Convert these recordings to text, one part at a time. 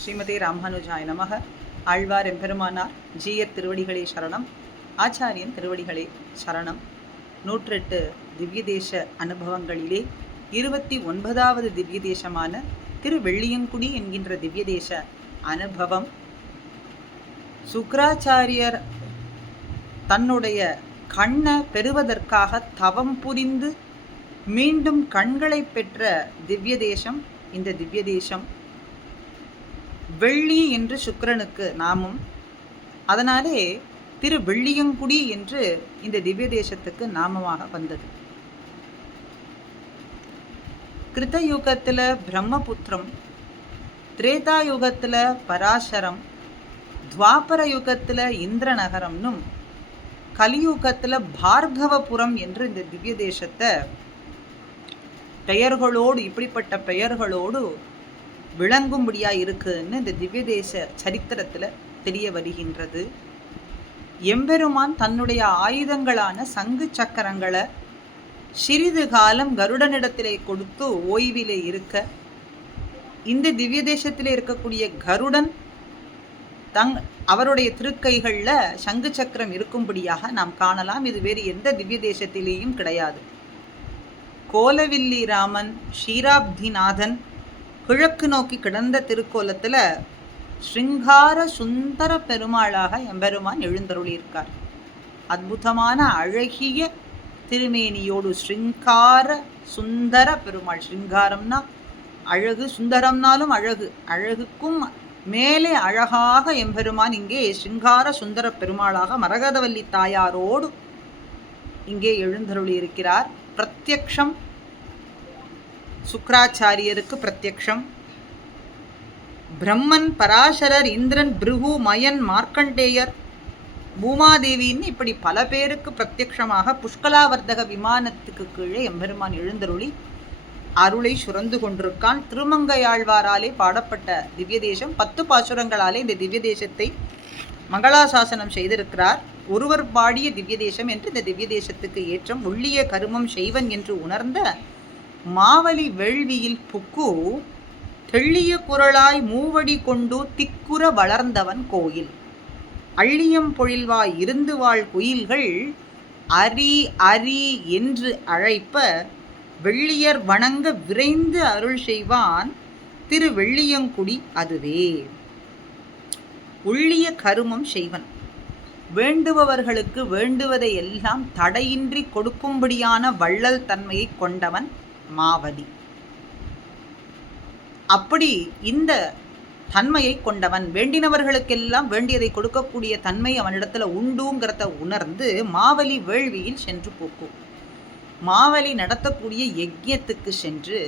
ஸ்ரீமதே ராமானுஜாய நமக. ஆழ்வார் எம்பெருமானார் ஜீயர் திருவடிகளே சரணம். ஆச்சாரியன் திருவடிகளே சரணம். 108 திவ்ய தேச அனுபவங்களிலே 29வது திவ்ய தேசமான திருவெள்ளியங்குடி என்கின்ற திவ்ய தேச அனுபவம் சுக்ராச்சாரியர் தன்னுடைய கண்ணை பெறுவதற்காக தவம் புரிந்து மீண்டும் கண்களை பெற்ற திவ்ய தேசம் இந்த திவ்ய தேசம். வெள்ளி என்று சுக்கிரனுக்கு நாமும், அதனாலே திருவெள்ளியங்குடி என்று இந்த திவ்ய தேசத்துக்கு நாமமாக வந்தது. கிருத்தயுகத்தில் பிரம்மபுத்திரம், திரேதா யுகத்தில் பராசரம், துவாபர யுகத்தில் இந்திரநகரம்னும், கலியுகத்தில் பார்கவபுரம் என்று இந்த திவ்ய தேசத்தை பெயர்களோடு, இப்படிப்பட்ட பெயர்களோடு விளங்கும்படியா இருக்குன்னு இந்த திவ்ய தேச சரித்திரத்தில் தெரிய வருகின்றது. எம்பெருமான் தன்னுடைய ஆயுதங்களான சங்கு சக்கரங்களை சிறிது காலம் கருடனிடத்திலே கொடுத்து ஓய்விலே இருக்க, இந்த திவ்ய தேசத்திலே இருக்கக்கூடிய கருடன் அவருடைய திருக்கைகளில் சங்கு சக்கரம் இருக்கும்படியாக நாம் காணலாம். இது வேறு எந்த திவ்ய தேசத்திலேயும் கிடையாது. கோலவில்லி ராமன் ஷீராப்திநாதன் கிழக்கு நோக்கி கிடந்த திருக்கோலத்தில் ஸ்ருங்கார சுந்தர பெருமாளாக எம்பெருமான் எழுந்தருளியிருக்கார். அற்புதமான அழகிய திருமேனியோடு ஸ்ருங்கார சுந்தர பெருமாள். ஸ்ருங்காரம்னா அழகு, சுந்தரம்னாலும் அழகு, அழகுக்கும் மேலே அழகாக எம்பெருமான் இங்கே ஸ்ருங்கார சுந்தர பெருமாளாக மரகதவல்லி தாயாரோடு இங்கே எழுந்தருளியிருக்கிறார். பிரத்யக்ஷம் சுக்ராச்சாரியருக்கு பிரத்யக்ஷம். பிரம்மன், பராசரர், இந்திரன், பிருகு, மயன், மார்க்கண்டேயர், பூமாதேவின்னு இப்படி பல பேருக்கு பிரத்யக்ஷமாக புஷ்கலாவர்த்தக விமானத்துக்கு கீழே எம்பெருமான் எழுந்தருளி அருளை சுரந்து கொண்டிருக்கான். திருமங்கையாழ்வாராலே பாடப்பட்ட திவ்ய தேசம். 10 பாசுரங்களாலே இந்த திவ்ய தேசத்தை மங்களாசாசனம் செய்திருக்கிறார். ஒருவர் பாடிய திவ்ய தேசம் என்று இந்த திவ்ய தேசத்துக்கு ஏற்றம். ஒள்ளிய கருமம் செய்வன் என்று உணர்ந்த மாவலி வேள்வியில் புக்கு தெள்ளிய குரலாய் மூவடி கொண்டு திக்குற வளர்ந்தவன் கோயில். அள்ளியம் பொழில்வாய் இருந்து வாழ் குயில்கள் அரி அரி என்று அழைப்ப வெள்ளியர் வணங்க விரைந்து அருள் செய்வான் திருவெள்ளியங்குடி அதுவே. ஒள்ளிய கருமம் செய்வன், வேண்டுபவர்களுக்கு வேண்டுவதை எல்லாம் தடையின்றி கொடுக்கும்படியான வள்ளல் தன்மையை கொண்டவன் மாவலி. அப்படி இந்த தன்மையை கொண்டவன், வேண்டினவர்களுக்கெல்லாம் வேண்டியதை கொடுக்கக்கூடிய தன்மை அவனிடத்துல உண்டுங்கிறத உணர்ந்து மாவலி வேள்வியில் சென்று போக்கும். மாவலி நடத்தக்கூடிய யஜ்யத்துக்கு சென்று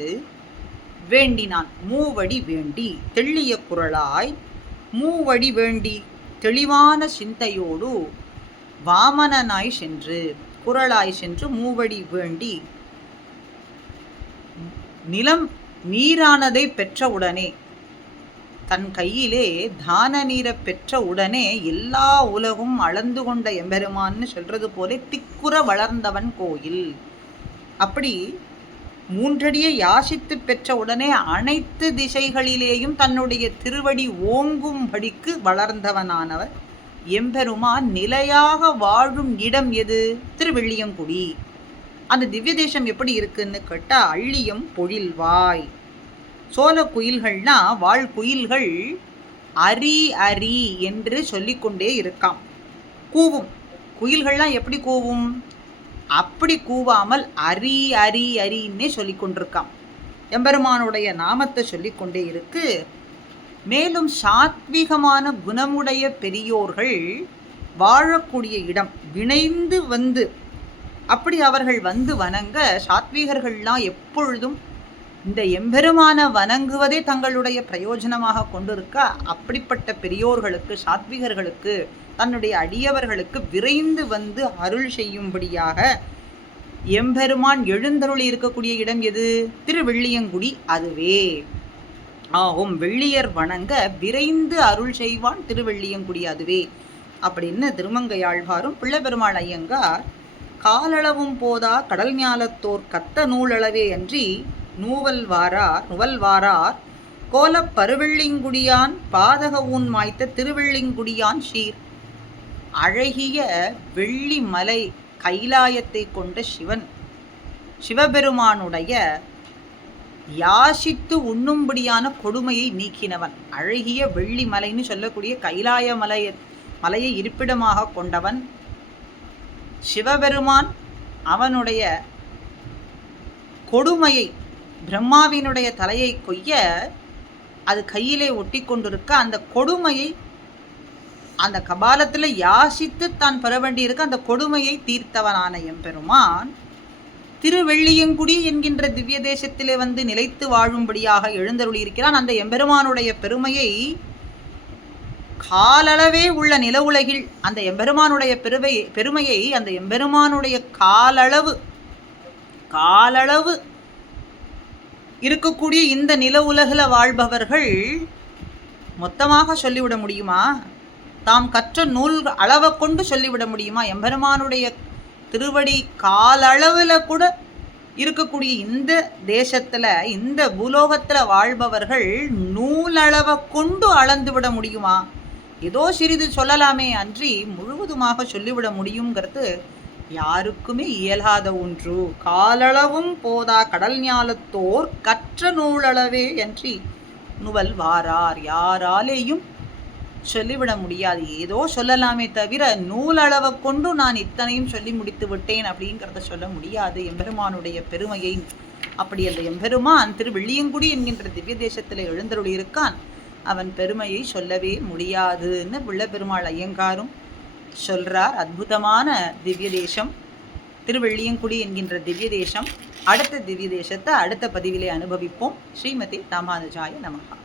வேண்டினான். மூவடி வேண்டி தெள்ளிய குரலாய், மூவடி வேண்டி தெளிவான சிந்தையோடு வாமனனாய் சென்று, குரலாய் சென்று மூவடி வேண்டி நிலம் நீரானதை பெற்ற உடனே, தன் கையிலே தான நீரை பெற்ற உடனே எல்லா உலகும் அளந்து கொண்ட எம்பெருமான்னு சொல்றது போல திக்குற வளர்ந்தவன் கோயில். அப்படி 3 அடியை யாசித்து பெற்ற உடனே அனைத்து திசைகளிலேயும் தன்னுடைய திருவடி ஓங்கும்படிக்கு வளர்ந்தவனானவர் எம்பெருமான். நிலையாக வாழும் இடம் எது? திருவெள்ளியங்குடி. அந்த திவ்ய தேசம் எப்படி இருக்குன்னு கேட்டால், அள்ளியம் பொழில்வாய். சோழ குயில்கள்னா வாழ் குயில்கள் அரி அரி என்று சொல்லிக்கொண்டே இருக்காம். கூவும். குயில்கள்லாம் எப்படி கூவும்? அப்படி கூவாமல் அரி அரி அரின்னே சொல்லி கொண்டிருக்காம். எம்பெருமானுடைய நாமத்தை சொல்லிக்கொண்டே இருக்கு. மேலும் சாத்விகமான குணமுடைய பெரியோர்கள் வாழக்கூடிய இடம் வினைந்து வந்து, அப்படி அவர்கள் வந்து வணங்க, சாத்வீகர்கள்லாம் எப்பொழுதும் இந்த எம்பெருமான வணங்குவதே தங்களுடைய பிரயோஜனமாக கொண்டிருக்க, அப்படிப்பட்ட பெரியோர்களுக்கு, சாத்வீகர்களுக்கு, தன்னுடைய அடியவர்களுக்கு விரைந்து வந்து அருள் செய்யும்படியாக எம்பெருமான் எழுந்தருளி இருக்கக்கூடிய இடம் எது? திருவெள்ளியங்குடி அதுவே ஆகும். வெள்ளியர் வணங்க விரைந்து அருள் செய்வான் திருவெள்ளியங்குடி அதுவே அப்படின்னு திருமங்கையாழ்வாரும் பிள்ளைபெருமாள் ஐயங்கார் காலளவும் போதா கடல் ஞாலத்தோர் கத்த நூலளவே அன்றி நுவல்வாரார் கோலப் பருவெள்ளிங்குடியான் பாதக ஊன் மாய்த்த திருவெள்ளிங்குடியான் ஷீர். அழகிய வெள்ளி மலை கைலாயத்தை கொண்ட சிவன், சிவபெருமானுடைய யாசித்து உண்ணும்படியான கொடுமையை நீக்கினவன். அழகிய வெள்ளி மலைன்னு சொல்லக்கூடிய கைலாய மலையை இருப்பிடமாக கொண்டவன் சிவபெருமான். அவனுடைய கொடுமையை, பிரம்மாவினுடைய தலையை கொய்ய அது கையிலே ஒட்டி கொண்டிருக்க, அந்த கொடுமையை அந்த கபாலத்தில் யாசித்து தான் பெற வேண்டியிருக்க அந்த கொடுமையை தீர்த்தவனான எம்பெருமான் திருவெள்ளியங்குடி என்கின்ற திவ்ய தேசத்திலே வந்து நிலைத்து வாழும்படியாக எழுந்தருளியிருக்கிறான். அந்த எம்பெருமானுடைய பெருமையை காலளவே உள்ள நில உலகில் அந்த எம்பெருமானுடைய பெருமையை அந்த எம்பெருமானுடைய காலளவு இருக்கக்கூடிய இந்த நில உலகில் வாழ்பவர்கள் மொத்தமாக சொல்லிவிட முடியுமா? தாம் கற்ற நூல் அளவை கொண்டு சொல்லிவிட முடியுமா? எம்பெருமானுடைய திருவடி காலளவில் கூட இருக்கக்கூடிய இந்த தேசத்தில், இந்த பூலோகத்தில் வாழ்பவர்கள் நூலளவை கொண்டு அளந்து விட முடியுமா? ஏதோ சிறிது சொல்லலாமே அன்றி முழுவதுமாக சொல்லிவிட முடியுங்கிறது யாருக்குமே இயலாத ஒன்று. காலளவும் போதா கடல் ஞாலத்தோர் கற்ற நூலளவே அன்றி நுவல் வாரார். யாராலேயும் சொல்லிவிட முடியாது. ஏதோ சொல்லலாமே தவிர நூலளவை கொண்டு நான் இத்தனையும் சொல்லி முடித்து விட்டேன் அப்படிங்கிறத சொல்ல முடியாது எம்பெருமானுடைய பெருமையை. அப்படி அந்த எம்பெருமான் திருவெள்ளியங்குடி என்கின்ற திவ்ய தேசத்தில் எழுந்தருளி இருக்கான். அவன் பெருமையை சொல்லவே முடியாதுன்னு பிள்ளைப்பெருமாள் ஐயங்காரும் சொல்றார். அற்புதமான திவ்ய தேசம் திருவெள்ளியங்குடி என்கின்ற திவ்ய தேசம். அடுத்த திவ்ய தேசத்தை அடுத்த பதிவிலே அனுபவிப்போம். ஸ்ரீமதி ராமானுஜாய நமஹா.